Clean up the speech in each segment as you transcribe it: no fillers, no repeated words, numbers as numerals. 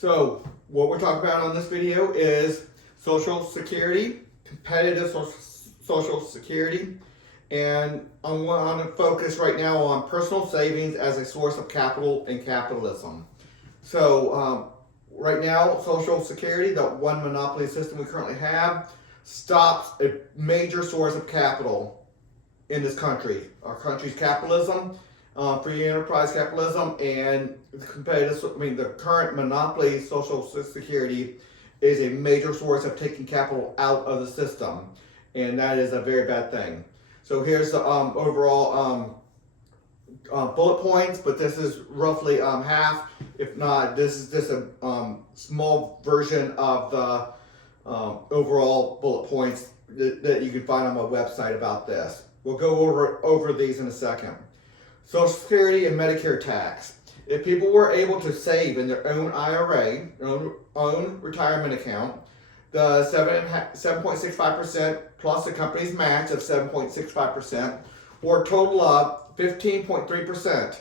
So what we're talking about on this video is Social Security, competitive Social Security, and I want to focus right now on personal savings as a source of capital in capitalism. So right now, Social Security, the one monopoly system we currently have, stops a major source of capital in this country. Our country's capitalism, free enterprise capitalism, and the current monopoly Social Security is a major source of taking capital out of the system, and that is a very bad thing. So here's the overall bullet points, but this is roughly half. If not, this is just a small version of the overall bullet points that you can find on my website about this. We'll go over these in a second. Social Security and Medicare tax. If people were able to save in their own IRA, own retirement account, the 7.65% plus the company's match of 7.65%, or a total of 15.3%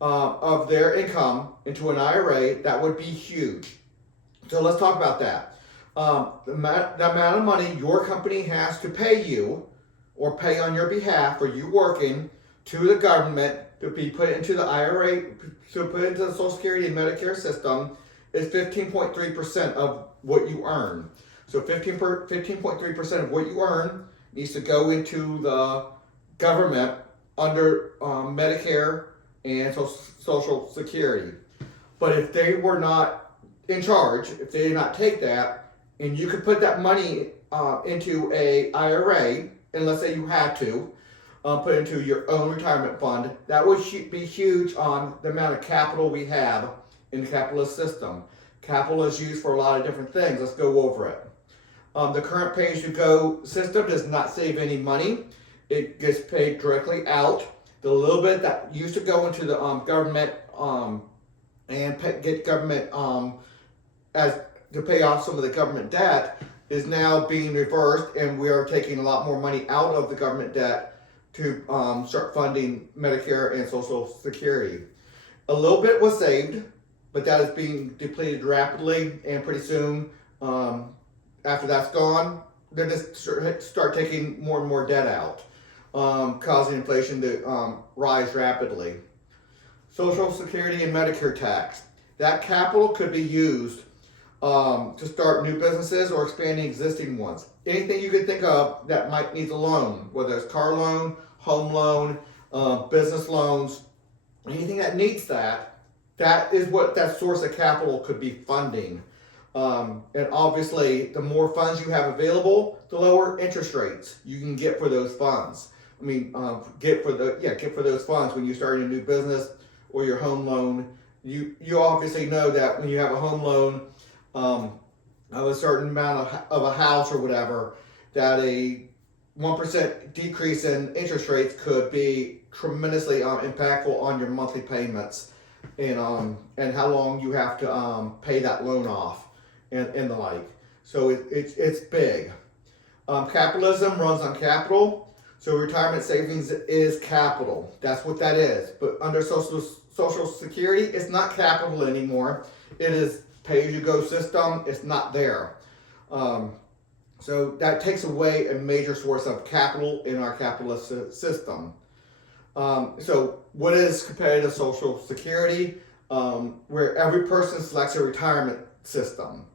of their income into an IRA, that would be huge. So let's talk about that. The amount of money your company has to pay you or pay on your behalf for you working to the government to be put into the IRA, to put into the Social Security and Medicare system is 15.3% of what you earn. So 15.3% of what you earn needs to go into the government under Medicare and Social Security. But if they were not in charge, if they did not take that, and you could put that money into a IRA, and let's say you had to, put into your own retirement fund, that would be huge on the amount of capital we have in the capitalist system. Capital is used for a lot of different things. Let's go over it. The current pay-as-you-go system does not save any money. It gets paid directly out. The little bit that used to go into the government get government as to pay off some of the government debt is now being reversed, and we are taking a lot more money out of the government debt to start funding Medicare and Social Security. A little bit was saved, but that is being depleted rapidly, and pretty soon, after that's gone, they're just start taking more and more debt out, causing inflation to rise rapidly. Social Security and Medicare tax. That capital could be used to start new businesses or expanding existing ones. Anything you could think of that might need a loan, whether it's car loan, home loan, business loans, anything that needs that is what that source of capital could be funding. And obviously, the more funds you have available, the lower interest rates you can get for those funds. I mean, get for those funds when you start a new business or your home loan. You obviously know that when you have a home loan of a certain amount of a house or whatever, that a 1% decrease in interest rates could be tremendously impactful on your monthly payments and how long you have to pay that loan off and the like. So it's big. Capitalism runs on capital, so retirement savings is capital. That's what that is. But under Social Security, it's not capital anymore. It is pay-as-you-go system. It's not there. So that takes away a major source of capital in our capitalist system. So what is competitive Social Security? Where every person selects a retirement system.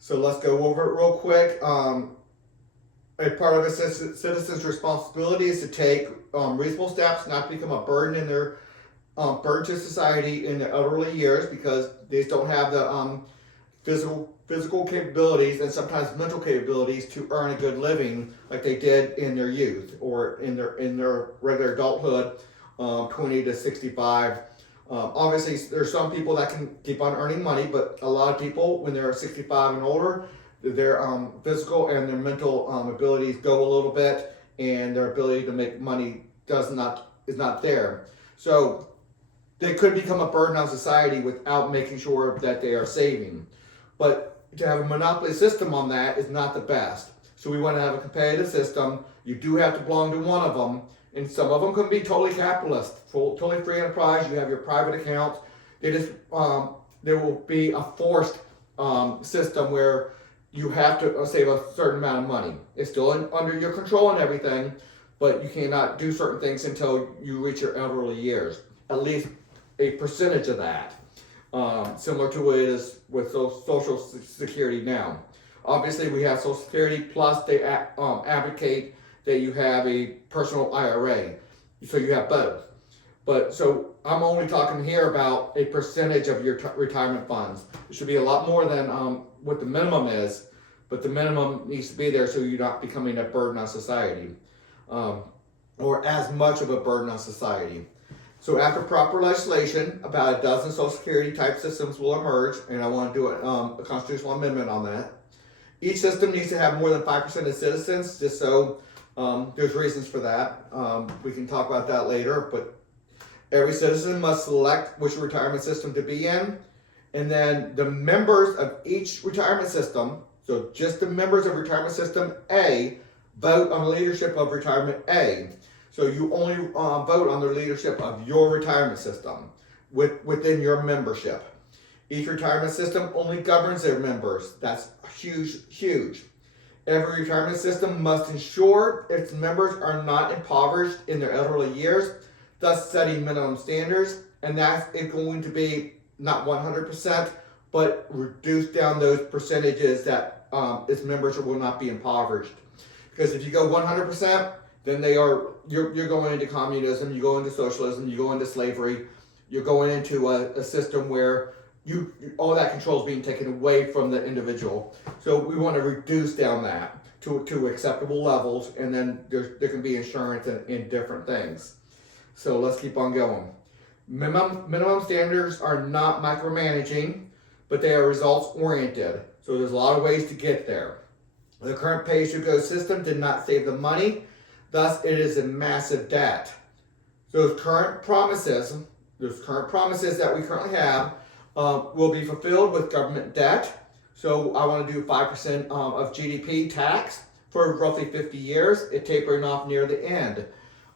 So let's go over it real quick. A part of a citizen's responsibility is to take reasonable steps not to become a burden in their burden to society in their elderly years, because they just don't have the physical capabilities and sometimes mental capabilities to earn a good living like they did in their youth or in their regular adulthood, 20 to 65. Obviously, there's some people that can keep on earning money, but a lot of people, when they're 65 and older, their physical and their mental abilities go a little bit, and their ability to make money is not there. So they could become a burden on society without making sure that they are saving. But to have a monopoly system on that is not the best. So we want to have a competitive system. You do have to belong to one of them, and some of them can be totally capitalist, totally free enterprise. You have your private accounts. They just there will be a forced system where you have to save a certain amount of money. It's still under your control and everything, but you cannot do certain things until you reach your elderly years. At least a percentage of that, similar to what it is with Social Security now. Obviously, we have Social Security, plus they advocate that you have a personal IRA, so you have both. But so I'm only talking here about a percentage of your retirement funds. It should be a lot more than what the minimum is, but the minimum needs to be there so you're not becoming a burden on society, or as much of a burden on society. So after proper legislation, about a dozen Social Security type systems will emerge, and I want to do a constitutional amendment on that. Each system needs to have more than 5% of citizens, just so there's reasons for that. We can talk about that later, but every citizen must select which retirement system to be in, and then the members of each retirement system, so just the members of retirement system A, vote on the leadership of retirement A. So you only vote on the leadership of your retirement system within your membership. Each retirement system only governs their members. That's huge, huge. Every retirement system must ensure its members are not impoverished in their elderly years, thus setting minimum standards, and that is going to be not 100%, but reduce down those percentages that its members will not be impoverished. Because if you go 100%, then you're going into communism, you go into socialism, you go into slavery, you're going into a system where all that control is being taken away from the individual. So we want to reduce down that to acceptable levels, and then there can be insurance in different things. So let's keep on going. Minimum standards are not micromanaging, but they are results oriented. So there's a lot of ways to get there. The current pay-as-you-go system did not save the money, thus it is a massive debt. Those current promises that we currently have will be fulfilled with government debt. So I want to do 5% of GDP tax for roughly 50 years, it tapering off near the end.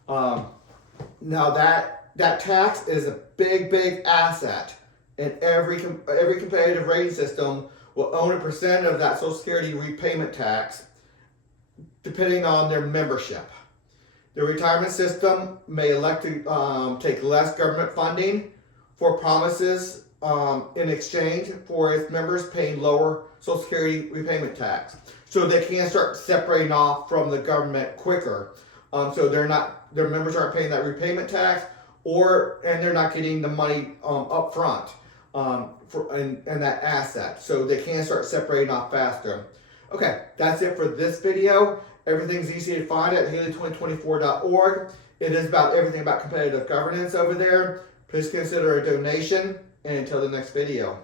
Now that tax is a big asset, and every competitive rating system will own a percent of that Social Security repayment tax, depending on their membership. The retirement system may elect to take less government funding for promises in exchange for its members paying lower Social Security repayment tax. So they can start separating off from the government quicker. So their members aren't paying that repayment tax, and they're not getting the money up front and that asset. So they can start separating off faster. Okay, that's it for this video. Everything's easy to find at Haley2024.org. It is about everything about competitive governance over there. Please consider a donation, and until the next video.